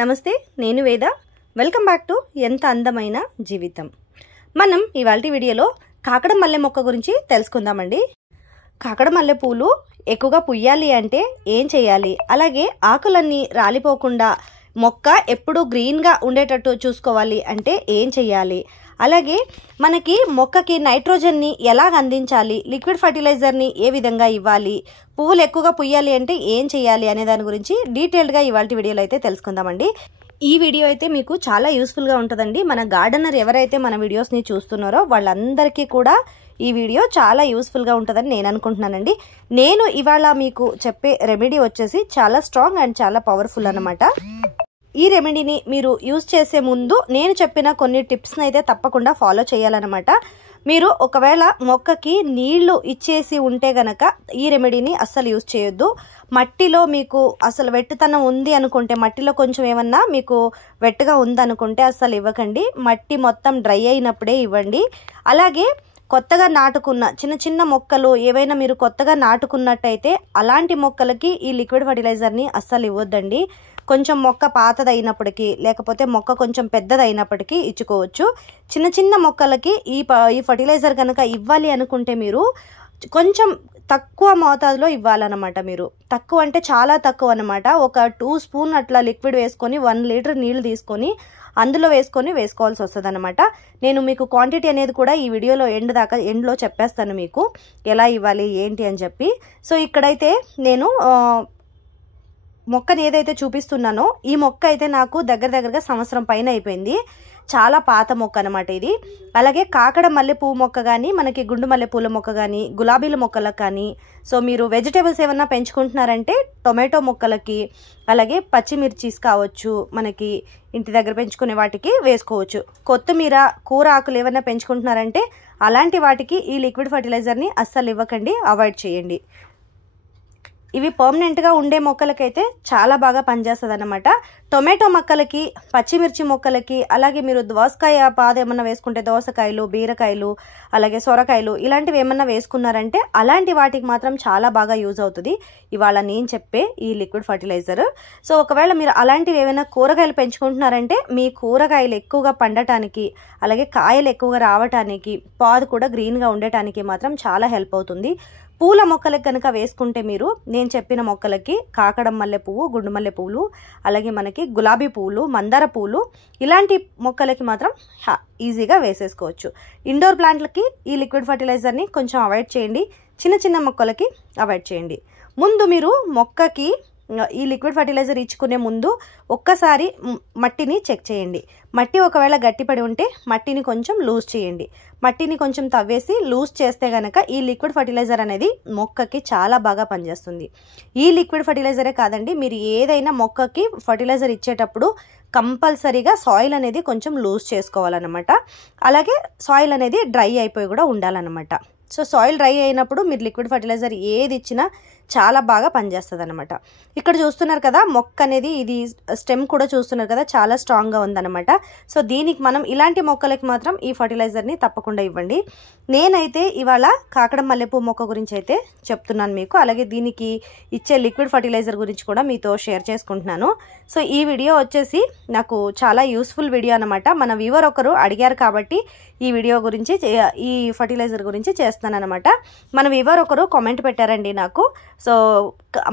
నమస్తే, నేను వేద. వెల్కమ్ బ్యాక్ టు ఎంత అందమైన జీవితం. మనం ఇవాల్టి వీడియోలో కాకడ మల్లె మొక్క గురించి తెలుసుకుందామండి. కాకడ మల్లె పూలు ఎక్కువగా పుయ్యాలి అంటే ఏం చేయాలి, అలాగే ఆకులన్నీ రాలిపోకుండా మొక్క ఎప్పుడు గ్రీన్గా ఉండేటట్టు చూసుకోవాలి అంటే ఏం చేయాలి, అలాగే మనకి మొక్కకి నైట్రోజన్ని ఎలాగ అందించాలి, లిక్విడ్ ఫర్టిలైజర్ని ఏ విధంగా ఇవ్వాలి, పువ్వులు ఎక్కువగా పుయ్యాలి అంటే ఏం చేయాలి అనే దాని గురించి డీటెయిల్డ్గా ఇవాళ వీడియోలో అయితే తెలుసుకుందామండి. ఈ వీడియో అయితే మీకు చాలా యూస్ఫుల్గా ఉంటుందండి. మన గార్డెనర్ ఎవరైతే మన వీడియోస్ని చూస్తున్నారో వాళ్ళందరికీ కూడా ఈ వీడియో చాలా యూస్ఫుల్గా ఉంటుందని నేను అనుకుంటున్నానండి. నేను ఇవాళ మీకు చెప్పే రెమెడీ వచ్చేసి చాలా స్ట్రాంగ్ అండ్ చాలా పవర్ఫుల్ అన్నమాట. ఈ రెమెడీని మీరు యూజ్ చేసే ముందు నేను చెప్పిన కొన్ని టిప్స్ని అయితే తప్పకుండా ఫాలో చేయాలన్నమాట. మీరు ఒకవేళ మొక్కకి నీళ్లు ఇచ్చేసి ఉంటే గనక ఈ రెమెడీని అస్సలు యూజ్ చేయొద్దు. మట్టిలో మీకు అసలు వెట్టుతనం ఉంది అనుకుంటే, మట్టిలో కొంచెం ఏమన్నా మీకు వెట్టుగా ఉందనుకుంటే అస్సలు ఇవ్వకండి. మట్టి మొత్తం డ్రై అయినప్పుడే ఇవ్వండి. అలాగే కొత్తగా నాటుకున్న చిన్న చిన్న మొక్కలు ఏవైనా మీరు కొత్తగా నాటుకున్నట్టయితే అలాంటి మొక్కలకి ఈ లిక్విడ్ ఫర్టిలైజర్ని అస్సలు ఇవ్వద్దండి. కొంచెం మొక్క పాతదైనప్పటికీ లేకపోతే మొక్క కొంచెం పెద్దదైనప్పటికీ ఇచ్చుకోవచ్చు. చిన్న చిన్న మొక్కలకి ఈ ఫర్టిలైజర్ కనుక ఇవ్వాలి అనుకుంటే మీరు కొంచెం తక్కువ మోతాదులో ఇవ్వాలన్నమాట. మీరు తక్కువ అంటే చాలా తక్కువ అన్నమాట. ఒక 2 స్పూన్ అట్లా లిక్విడ్ వేసుకొని 1 లీటర్ నీళ్ళు తీసుకొని అందులో వేసుకోవాల్సి వస్తుంది అనమాట. నేను మీకు క్వాంటిటీ అనేది కూడా ఈ వీడియోలో ఎండ్లో చెప్పేస్తాను మీకు ఎలా ఇవ్వాలి ఏంటి అని చెప్పి. సో ఇక్కడైతే నేను మొక్కని ఏదైతే చూపిస్తున్నానో ఈ మొక్క అయితే నాకు దగ్గరగా సంవత్సరం పైన అయిపోయింది. చాలా పాత మొక్క అనమాట ఇది. అలాగే కాకడ మల్లె పువ్వు మొక్క కానీ, మనకి గుండు మల్లె పూల మొక్క కానీ, గులాబీల మొక్కలకు కానీ, సో మీరు వెజిటేబుల్స్ ఏమన్నా పెంచుకుంటున్నారంటే టొమాటో మొక్కలకి, అలాగే పచ్చిమిర్చీస్ కావచ్చు, మనకి ఇంటి దగ్గర పెంచుకునే వాటికి వేసుకోవచ్చు. కొత్తిమీర, కూర ఆకులు ఏమన్నా పెంచుకుంటున్నారంటే అలాంటి వాటికి ఈ లిక్విడ్ ఫర్టిలైజర్ని అస్సలు ఇవ్వకండి, అవాయిడ్ చేయండి. ఇవి పర్మనెంట్గా ఉండే మొక్కలకైతే చాలా బాగా పనిచేస్తుంది అనమాట. టొమాటో మొక్కలకి, పచ్చిమిర్చి మొక్కలకి, అలాగే మీరు దోసకాయ పాద ఏమన్నా వేసుకుంటే దోసకాయలు, బీరకాయలు, అలాగే సొరకాయలు ఇలాంటివి ఏమన్నా వేసుకున్నారంటే అలాంటి వాటికి మాత్రం చాలా బాగా యూజ్ అవుతుంది ఇవాళ నేను చెప్పే ఈ లిక్విడ్ ఫర్టిలైజర్. సో ఒకవేళ మీరు అలాంటివి ఏమైనా కూరగాయలు పెంచుకుంటున్నారంటే మీ కూరగాయలు ఎక్కువగా పండటానికి, అలాగే కాయలు ఎక్కువగా రావటానికి, పాదు కూడా గ్రీన్గా ఉండటానికి మాత్రం చాలా హెల్ప్ అవుతుంది. పూల మొక్కలకు కనుక వేసుకుంటే మీరు నేను చెప్పిన మొక్కలకి కాకడం మల్లె పువ్వు, గుండు మల్లె పువ్వులు, అలాగే మనకి గులాబీ పువ్వులు, మందార పువ్వులు ఇలాంటి మొక్కలకి మాత్రం ఈజీగా వేసేసుకోవచ్చు. ఇండోర్ ప్లాంట్లకి ఈ లిక్విడ్ ఫర్టిలైజర్ని కొంచెం అవాయిడ్ చేయండి. చిన్న చిన్న మొక్కలకి అవాయిడ్ చేయండి. ముందు మీరు మొక్కకి ఈ లిక్విడ్ ఫర్టిలైజర్ ఇచ్చుకునే ముందు ఒక్కసారి మట్టిని చెక్ చేయండి. మట్టి ఒకవేళ గట్టిపడి ఉంటే మట్టిని కొంచెం లూజ్ చేయండి. మట్టిని కొంచెం తవ్వేసి లూజ్ చేస్తే కనుక ఈ లిక్విడ్ ఫర్టిలైజర్ అనేది మొక్కకి చాలా బాగా పనిచేస్తుంది. ఈ లిక్విడ్ ఫర్టిలైజరే కాదండి, మీరు ఏదైనా మొక్కకి ఫర్టిలైజర్ ఇచ్చేటప్పుడు కంపల్సరీగా సాయిల్ అనేది కొంచెం లూజ్ చేసుకోవాలన్నమాట. అలాగే సాయిల్ అనేది డ్రై అయిపోయి కూడా ఉండాలన్నమాట. సో సాయిల్ డ్రై అయినప్పుడు మీరు లిక్విడ్ ఫర్టిలైజర్ ఏది ఇచ్చినా చాలా బాగా పనిచేస్తుంది అనమాట. ఇక్కడ చూస్తున్నారు కదా మొక్క అనేది, ఇది స్టెమ్ కూడా చూస్తున్నారు కదా చాలా స్ట్రాంగ్గా ఉందన్నమాట. సో దీనికి మనం ఇలాంటి మొక్కలకి మాత్రం ఈ ఫర్టిలైజర్ని తప్పకుండా ఇవ్వండి. నేనైతే ఇవాళ కాకడ మల్లెపూ మొక్క గురించి అయితే చెప్తున్నాను మీకు, అలాగే దీనికి ఇచ్చే లిక్విడ్ ఫర్టిలైజర్ గురించి కూడా మీతో షేర్ చేసుకుంటున్నాను. సో ఈ వీడియో వచ్చేసి నాకు చాలా యూస్ఫుల్ వీడియో అనమాట. మన వ్యూవర్ ఒకరు అడిగారు కాబట్టి ఈ వీడియో గురించి, ఈ ఫర్టిలైజర్ గురించి చేస్తాను అనమాట. మన వ్యూవర్ ఒకరు కామెంట్ పెట్టారండి నాకు. సో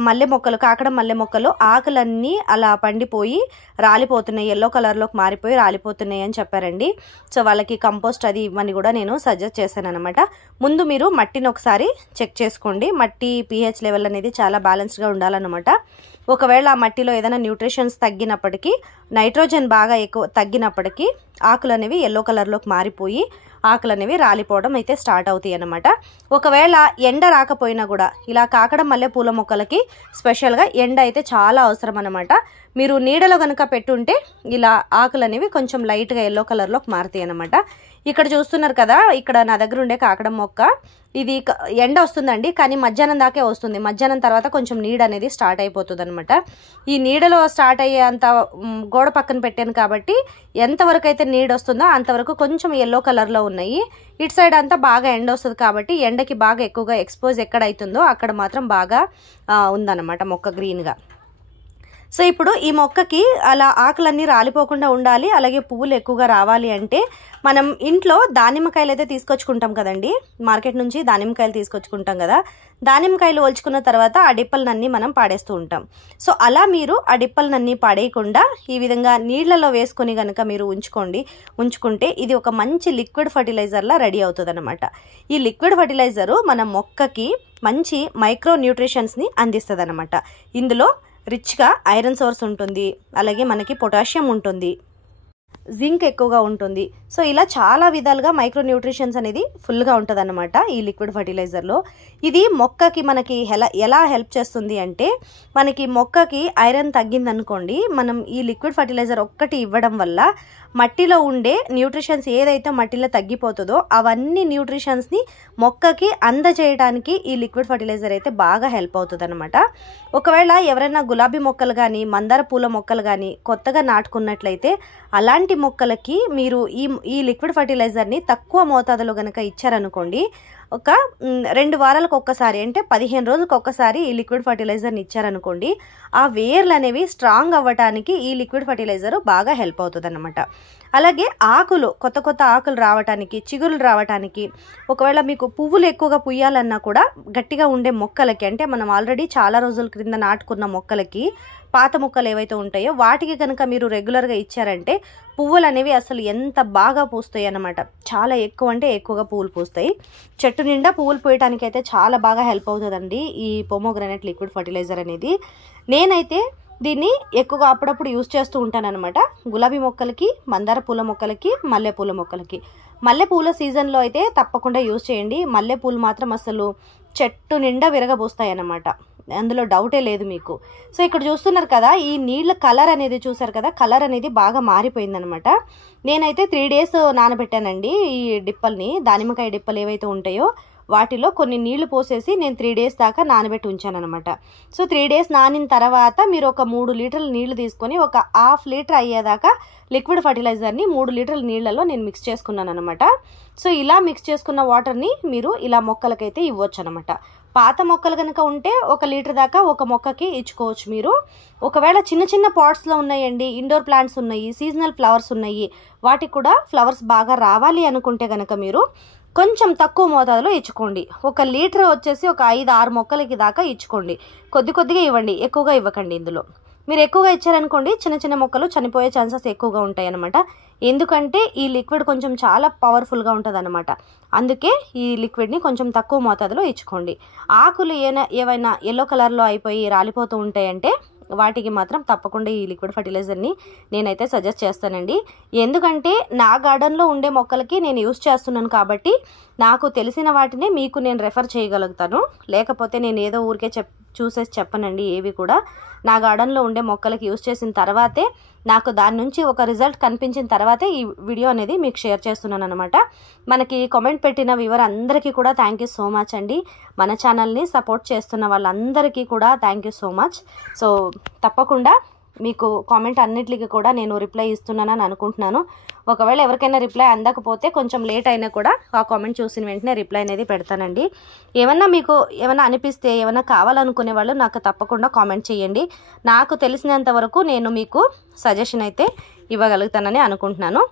మల్లె మొక్కలు, కాకడ మల్లె మొక్కలు ఆకులన్నీ అలా పండిపోయి రాలిపోతున్నాయి, ఎల్లో కలర్లోకి మారిపోయి రాలిపోతున్నాయి అని చెప్పారండి. సో వాళ్ళకి కంపోస్ట్ అది ఇవ్వని కూడా నేను సజెస్ట్ చేశాను అనమాట. ముందు మీరు మట్టిని ఒకసారి చెక్ చేసుకోండి. మట్టి pH లెవెల్ అనేది చాలా బ్యాలెన్స్డ్గా ఉండాలన్నమాట. ఒకవేళ ఆ మట్టిలో ఏదైనా న్యూట్రిషన్స్ తగ్గినప్పటికీ, నైట్రోజన్ బాగా ఎక్కువ తగ్గినప్పటికీ ఆకులు అనేవి ఎల్లో కలర్లోకి మారిపోయి ఆకులు అనేవి రాలిపోవడం అయితే స్టార్ట్ అవుతాయి అన్నమాట. ఒకవేళ ఎండ రాకపోయినా కూడా ఇలా కాకడ మల్లె పూల మొక్కలకి స్పెషల్గా ఎండ అయితే చాలా అవసరం అన్నమాట. మీరు నీడలో కనుక పెట్టుంటే ఇలా ఆకులు అనేవి కొంచెం లైట్గా ఎల్లో కలర్లోకి మారుతాయి అన్నమాట. ఇక్కడ చూస్తున్నారు కదా, ఇక్కడ నా దగ్గర ఉండే కాకడం మొక్క ఇది ఎండ వస్తుందండి, కానీ మధ్యాహ్నం దాకే వస్తుంది. మధ్యాహ్నం తర్వాత కొంచెం నీడ అనేది స్టార్ట్ అయిపోతుంది అనమాట. ఈ నీడలో స్టార్ట్ అయ్యే అంత గోడ పక్కన పెట్టాను కాబట్టి ఎంతవరకు అయితే నీడ వస్తుందో అంతవరకు కొంచెం ఎల్లో కలర్లో ఉన్నాయి. ఇటు సైడ్ అంతా బాగా ఎండ వస్తుంది కాబట్టి ఎండకి బాగా ఎక్కువగా ఎక్స్పోజ్ ఎక్కడ అవుతుందో అక్కడ మాత్రం బాగా ఉందన్నమాట మొక్క గ్రీన్గా. సో ఇప్పుడు ఈ మొక్కకి అలా ఆకులన్నీ రాలిపోకుండా ఉండాలి, అలాగే పువ్వులు ఎక్కువగా రావాలి అంటే మనం ఇంట్లో దానిమ్మకాయలు అయితే తీసుకొచ్చుకుంటాం కదండి, మార్కెట్ నుంచి దానిమ్మకాయలు తీసుకొచ్చుకుంటాం కదా, దానిమ్మకాయలు ఒలుచుకున్న తర్వాత ఆ డిప్పలనన్నీ మనం పాడేస్తూ ఉంటాం. సో అలా మీరు ఆ డిప్పలనన్నీ పాడేయకుండా ఈ విధంగా నీళ్లలో వేసుకొని కనుక మీరు ఉంచుకుంటే ఇది ఒక మంచి లిక్విడ్ ఫర్టిలైజర్లా రెడీ అవుతుంది అనమాట. ఈ లిక్విడ్ ఫర్టిలైజరు మన మొక్కకి మంచి మైక్రో న్యూట్రిషన్స్ని అందిస్తుంది అనమాట. ఇందులో రిచ్గా ఐరన్ సోర్స్ ఉంటుంది, అలాగే మనకి పొటాషియం ఉంటుంది, జింక్ ఎక్కువగా ఉంటుంది. సో ఇలా చాలా విధాలుగా మైక్రో న్యూట్రిషన్స్ అనేది ఫుల్గా ఉంటుంది అనమాట ఈ లిక్విడ్ ఫర్టిలైజర్లో. ఇది మొక్కకి మనకి ఎలా హెల్ప్ చేస్తుంది అంటే, మనకి మొక్కకి ఐరన్ తగ్గిందనుకోండి, మనం ఈ లిక్విడ్ ఫర్టిలైజర్ ఒక్కటి ఇవ్వడం వల్ల మట్టిలో ఉండే న్యూట్రిషన్స్ ఏదైతే మట్టిలో తగ్గిపోతుందో అవన్నీ న్యూట్రిషన్స్ని మొక్కకి అందజేయడానికి ఈ లిక్విడ్ ఫర్టిలైజర్ అయితే బాగా హెల్ప్ అవుతుంది అనమాట. ఒకవేళ ఎవరైనా గులాబీ మొక్కలు కానీ మందార పూల మొక్కలు కానీ కొత్తగా నాటుకున్నట్లయితే అలాంటి మొక్కలకి మీరు ఈ లిక్విడ్ ఫర్టిలైజర్ని తక్కువ మోతాదులో కనుక ఇచ్చారనుకోండి, ఒక 2 వారాలకు ఒక్కసారి అంటే 15 రోజులకు ఒక్కసారి ఈ లిక్విడ్ ఫర్టిలైజర్ని ఇచ్చారనుకోండి, ఆ వేర్లు అనేవి స్ట్రాంగ్ అవ్వటానికి ఈ లిక్విడ్ ఫర్టిలైజర్ బాగా హెల్ప్ అవుతుంది అనమాట. అలాగే ఆకులు కొత్త ఆకులు రావటానికి, చిగురులు రావటానికి, ఒకవేళ మీకు పువ్వులు ఎక్కువగా పుయ్యాలన్నా కూడా గట్టిగా ఉండే మొక్కలకి, అంటే మనం ఆల్రెడీ చాలా రోజుల క్రింద నాటుకున్న మొక్కలకి, పాత మొక్కలు ఏవైతే ఉంటాయో వాటికి కనుక మీరు రెగ్యులర్గా ఇచ్చారంటే పువ్వులు అనేవి అసలు ఎంత బాగా పూస్తాయి అన్నమాట. చాలా ఎక్కువగా పువ్వులు పూస్తాయి. చెట్టు నిండా పువ్వులు పూయటానికి అయితే చాలా బాగా హెల్ప్ అవుతుందండి ఈ పొమోగ్రానైట్ లిక్విడ్ ఫర్టిలైజర్ అనేది. నేనైతే దీన్ని ఎక్కువగా అప్పుడప్పుడు యూజ్ చేస్తూ ఉంటాను అనమాట. గులాబీ మొక్కలకి, మందార పూల మొక్కలకి, మల్లెపూల మొక్కలకి. మల్లెపూల సీజన్లో అయితే తప్పకుండా యూజ్ చేయండి. మల్లెపూలు మాత్రం అసలు చెట్టు నిండా విరగబోస్తాయి అన్నమాట, అందులో డౌటే లేదు మీకు. సో ఇక్కడ చూస్తున్నారు కదా, ఈ నీళ్ళ కలర్ అనేది చూసారు కదా, కలర్ అనేది బాగా మారిపోయిందనమాట. నేనైతే 3 days నానబెట్టానండి ఈ డిప్పల్ని. దానిమ్మకాయ డిప్పలు ఏవైతే ఉంటాయో వాటిలో కొన్ని నీళ్లు పోసేసి నేను 3 days దాకా నానబెట్టి ఉంచాను అనమాట. సో 3 days నానిన తర్వాత మీరు ఒక 3 లీటర్ల నీళ్లు తీసుకొని ఒక 1/2 లీటర్ అయ్యేదాకా లిక్విడ్ ఫర్టిలైజర్ని 3 లీటర్ల నీళ్లలో నేను మిక్స్ చేసుకున్నాను అనమాట. సో ఇలా మిక్స్ చేసుకున్న వాటర్ని మీరు ఇలా మొక్కలకైతే ఇవ్వచ్చు అనమాట. పాత మొక్కలు కనుక ఉంటే 1 లీటర్ దాకా ఒక మొక్కకి ఇచ్చుకోవచ్చు మీరు. ఒకవేళ చిన్న పాట్స్లో ఉన్నాయండి, ఇండోర్ ప్లాంట్స్ ఉన్నాయి, సీజనల్ ఫ్లవర్స్ ఉన్నాయి, వాటికి కూడా ఫ్లవర్స్ బాగా రావాలి అనుకుంటే కనుక మీరు కొంచెం తక్కువ మోతాదులో ఇచ్చుకోండి. 1 లీటర్ వచ్చేసి ఒక 5-6 మొక్కలకి దాకా ఇచ్చుకోండి. కొద్దిగా ఇవ్వండి, ఎక్కువగా ఇవ్వకండి. ఇందులో మీరు ఎక్కువగా ఇచ్చారనుకోండి చిన్న మొక్కలు చనిపోయే ఛాన్సెస్ ఎక్కువగా ఉంటాయి అన్నమాట. ఎందుకంటే ఈ లిక్విడ్ కొంచెం చాలా పవర్ఫుల్గా ఉంటుంది అనమాట. అందుకే ఈ లిక్విడ్ని కొంచెం తక్కువ మోతాదులో ఇచ్చుకోండి. ఆకులు ఏవైనా ఎల్లో కలర్లో అయిపోయి రాలిపోతూ ఉంటాయంటే వాటికి మాత్రం తప్పకుండా ఈ లిక్విడ్ ఫర్టిలైజర్ని నేనైతే సజెస్ట్ చేస్తానండి. ఎందుకంటే నా గార్డెన్లో ఉండే మొక్కలకి నేను యూస్ చేస్తున్నాను కాబట్టి నాకు తెలిసిన వాటిని మీకు నేను రెఫర్ చేయగలుగుతాను. లేకపోతే నేను ఏదో ఊరికే చూసేసి చెప్పనండి. ఏవి కూడా నా గార్డెన్లో ఉండే మొక్కలకి యూస్ చేసిన తర్వాతే, నాకు దాని నుంచి ఒక రిజల్ట్ కనిపించిన తర్వాతే ఈ వీడియో అనేది మీకు షేర్ చేస్తున్నాను అనమాట. మనకి కామెంట్ పెట్టిన వ్యూవర్ అందరికీ కూడా థ్యాంక్ యూ సో మచ్ అండి. మన ఛానల్ని సపోర్ట్ చేస్తున్న వాళ్ళందరికీ కూడా thank you so much. So తప్పకుండా మీకు కామెంట్ అన్నిటికీ కూడా నేను రిప్లై ఇస్తున్నానని అనుకుంటున్నాను. ఒకవేళ ఎవరికైనా రిప్లై అందకపోతే కొంచెం లేట్ అయినా కూడా ఆ కామెంట్ చూసిన వెంటనే రిప్లై అనేది పెడతానండి. మీకు ఏమైనా అనిపిస్తే, ఏమైనా కావాలనుకునే వాళ్ళు నాకు తప్పకుండా కామెంట్ చేయండి. నాకు తెలిసినంత వరకు నేను మీకు సజెషన్ అయితే ఇవ్వగలుగుతానని అనుకుంటున్నాను.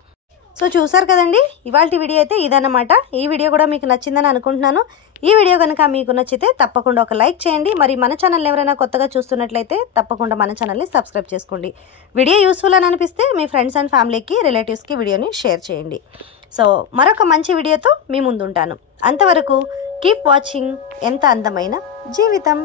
సో చూసారు కదండి, ఇవాల్టి వీడియో అయితే ఇదన్నమాట. ఈ వీడియో కూడా మీకు నచ్చిందని అనుకుంటున్నాను. ఈ వీడియో కనుక మీకు నచ్చితే తప్పకుండా ఒక లైక్ చేయండి. మరి మన ఛానల్ ఎవరైనా కొత్తగా చూస్తున్నట్లయితే తప్పకుండా మన ఛానల్ని సబ్స్క్రైబ్ చేసుకోండి. వీడియో యూస్ఫుల్ అని అనిపిస్తే మీ ఫ్రెండ్స్ అండ్ ఫ్యామిలీకి, రిలేటివ్స్కి వీడియోని షేర్ చేయండి. సో మరొక మంచి వీడియోతో మీ ముందు ఉంటాను. అంతవరకు కీప్ వాచింగ్ ఎంత అందమైన జీవితం.